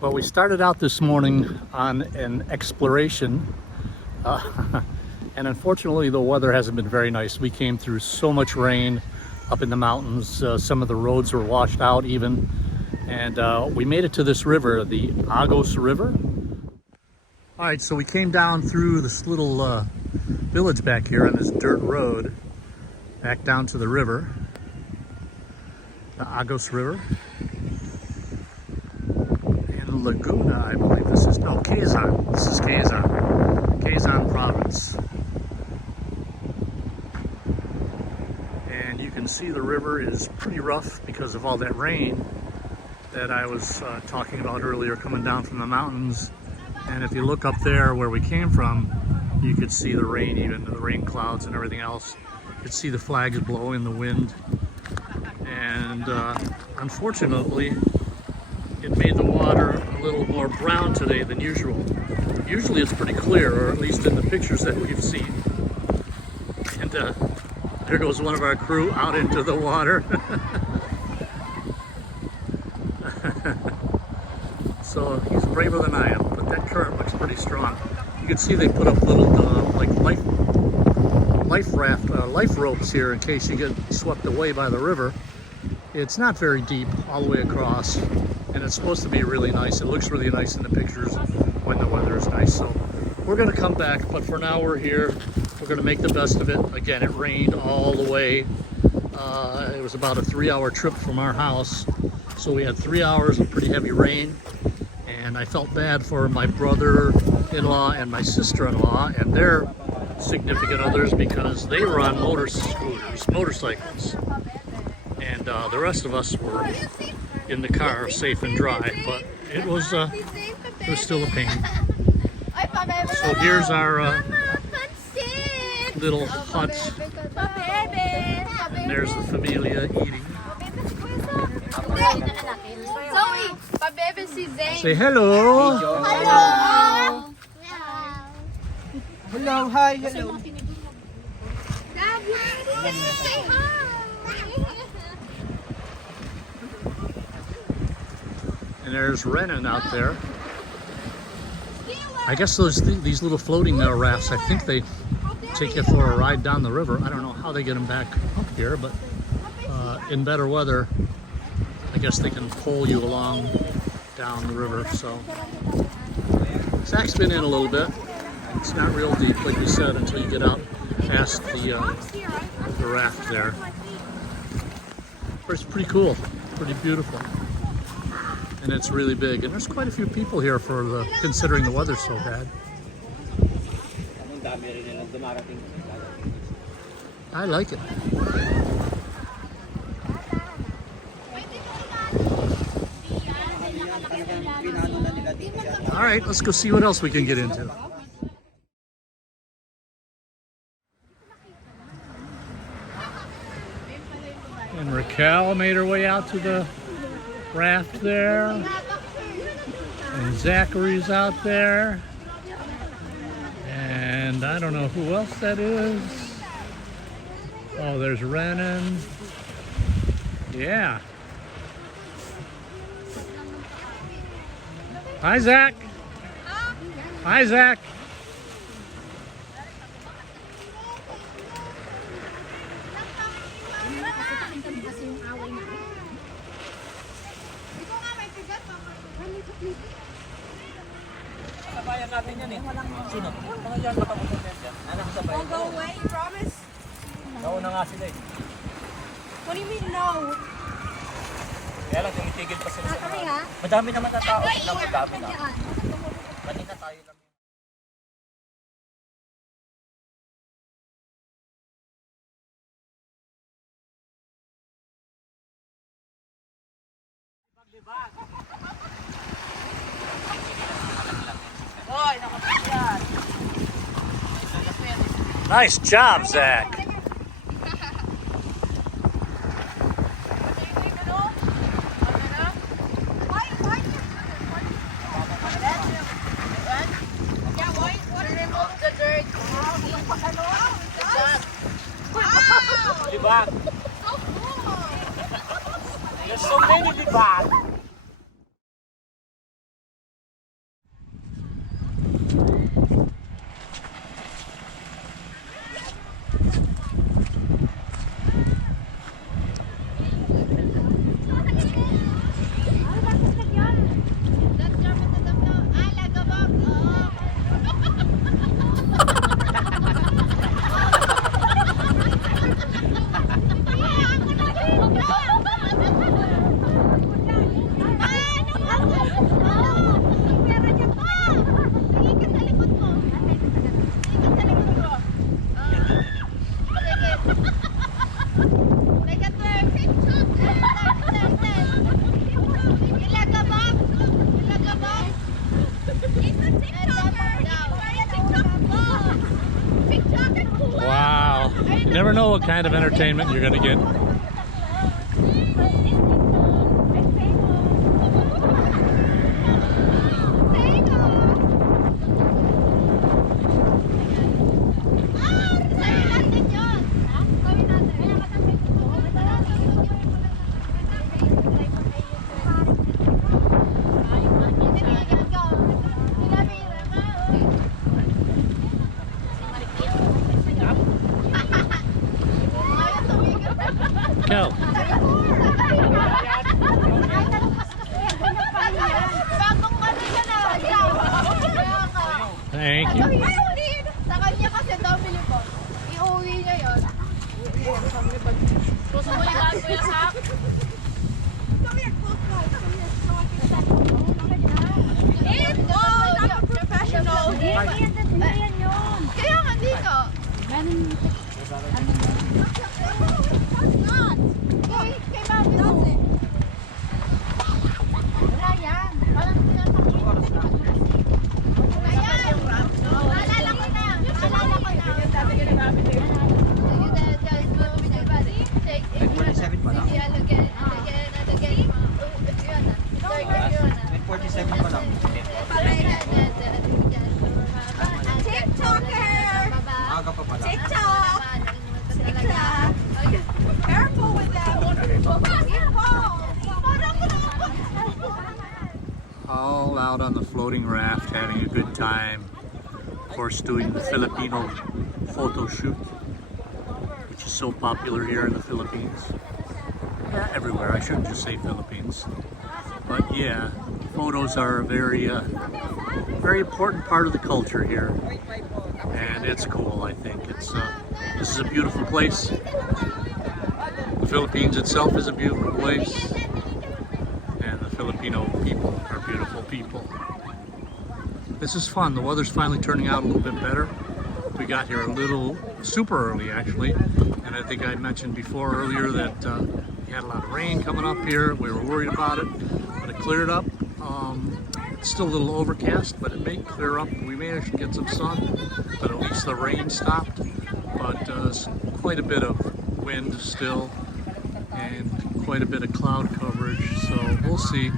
Well, we started out this morning on an exploration, and unfortunately the weather hasn't been very nice. We came through so much rain up in the mountains. Some of the roads were washed out even, and we made it to this river, the Agos River. All right, so we came down through this little village back here on this dirt road, back down to the river, the Agos River. Laguna, I believe this is. No, Quezon. This is Quezon province. And you can see the river is pretty rough because of all that rain that I was talking about earlier coming down from the mountains. And if you look up there where we came from, you could see the rain, even the rain clouds and everything else. You could see the flags blow in the wind. And unfortunately, it made the water a little more brown today than usual. Usually it's pretty clear, or at least in the pictures that we've seen. And there goes one of our crew out into the water. So he's braver than I am, but that current looks pretty strong. You can see they put up little like life ropes here in case you get swept away by the river. It's not very deep all the way across, and it's supposed to be really nice. It looks really nice in the pictures when the weather is nice. So we're going to come back, but for now we're here. We're going to make the best of it. Again, it rained all the way. It was about a 3-hour trip from our house, so we had 3 hours of pretty heavy rain. And I felt bad for my brother-in-law and my sister-in-law and their significant others because they were on motorcycles. And the rest of us were in the car, safe and dry, but it was still a pain. So here's our little hut, and there's the familia eating. Say hello. Hello. Hello. Hi. Hello. Say hi. And there's Renan out there. I guess these little floating rafts, I think they take you for a ride down the river. I don't know how they get them back up here, but in better weather, I guess they can pull you along down the river. So Zach's been in a little bit. It's not real deep, like we said, until you get out past the raft there. But it's pretty cool, pretty beautiful. And it's really big, and there's quite a few people here for considering the weather's so bad. I like it. All right, let's go see what else we can get into. And Raquel made her way out to the raft there, and Zachary's out there, and I don't know who else that is. Oh, there's Renan. Yeah. Hi, Zach. Hi, Zach. I'll go away, you promise? Nauna nga sila eh. What do you mean no? Kaya lang tumitigil pa sila sa Kami ha? madami naman na tao. Madami na. Kanina tayo lang. Libag. Hoy, nakapagyan. Nice job, Zach. Libag. There's so many libag. what kind of entertainment you're going to get. Kel. Thank you. Sa kanya kasi double po. Iuwi niya yun. Gusto mo ilan ko yung sak? Professional. Kaya nga dito. Kay Mami kasi. Wala yan. Walang pinapakita. Ayan. Naalala ko na. Naalala ko na. Yung dati ginagamit eh. 47 pa lang. 47 pa lang. TikToker! Aga pa pala. TikTok! TikTok! Careful with that! All out on the floating raft, having a good time. Of course, doing the Filipino photo shoot, which is so popular here in the Philippines. Yeah, everywhere. I shouldn't just say Philippines. But yeah, photos are a very important part of the culture here. And it's cool, I think. This is a beautiful place. The Philippines itself is a beautiful place. And the Filipino people are beautiful people. This is fun. The weather's finally turning out a little bit better. We got here a little super early, actually. And I think I mentioned before earlier that we had a lot of rain coming up here. We were worried about it, but it cleared up. It's still a little overcast, but it may clear up. We managed to get some sun, but at least the rain stopped. But quite a bit of wind still, and quite a bit of cloud coverage. So we'll see.